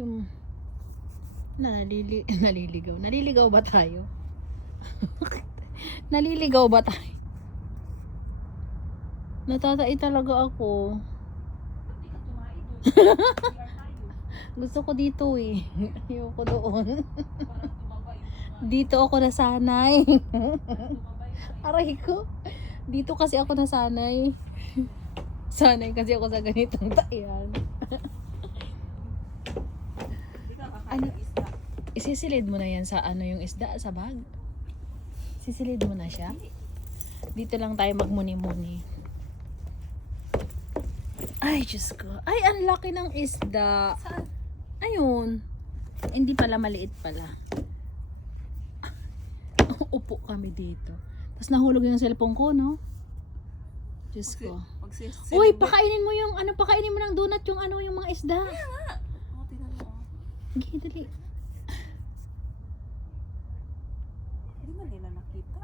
Yung naliligaw. Naliligaw ba tayo? Naliligaw ba tayo? Natatai talaga ako. Gusto ko dito eh. Ayoko doon. Dito ako nasanay. Aray ko. Dito kasi ako nasanay. Sanay kasi ako sa ganitong tayan. Ano? Isisilid mo na yan sa ano yung isda sa bag? Sisilid mo na siya? Dito lang tayo magmuni-muni. Ay, Diyos ko. Ay, ang laki ng isda. Saan? Ayun. Hindi pala, maliit pala. Upo kami dito. Tapos nahulog yung cellphone ko, no? Diyos ko. Uy, pakainin mo yung, ano, pakainin mo ng donut yung ano, yung mga isda. Kaya nga. O, tingnan mo. Sige, dali. Hindi man nila nakita.